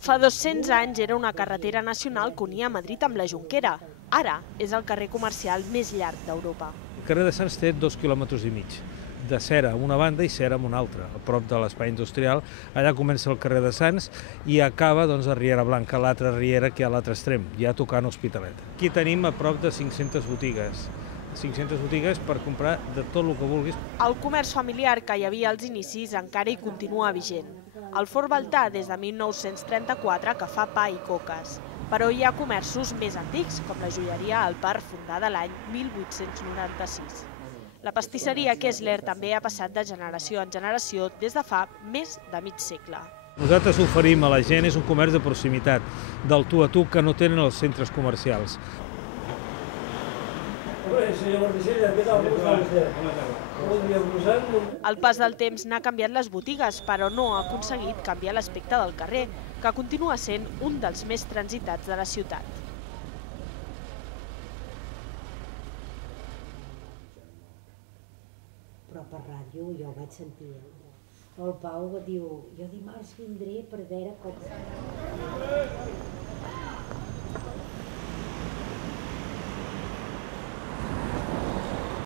Fa 200 anys era una carretera nacional que unia Madrid amb la Jonquera. Ara és el carrer comercial més llarg d'Europa. El carrer de Sants té 2,5 quilòmetres, de Cera a una banda i Cera a una altra, a prop de l'espai industrial. Allà comença el carrer de Sants i acaba a Riera Blanca, l'altra riera que hi ha a l'altre extrem, ja tocant Hospitalet. Aquí tenim a prop de 500 botigues. 500 botigues per comprar de tot el que vulguis. El comerç familiar que hi havia als inicis encara hi continua vigent. El Forn Baltà des de 1934 que fa pa i coques. Però hi ha comerços més antics, com la joieria al Parc, fundada l'any 1896. La pastisseria Kessler també ha passat de generació en generació des de fa més de mig segle. Nosaltres oferim a la gent és un comerç de proximitat, del tu a tu que no tenen els centres comercials. El pas del temps n'ha canviat les botigues, però no ha aconseguit canviar l'aspecte del carrer, que continua sent un dels més transitats de la ciutat. Però per ràdio jo ho vaig sentir. El Pau diu, jo dimarts vindré per veure com...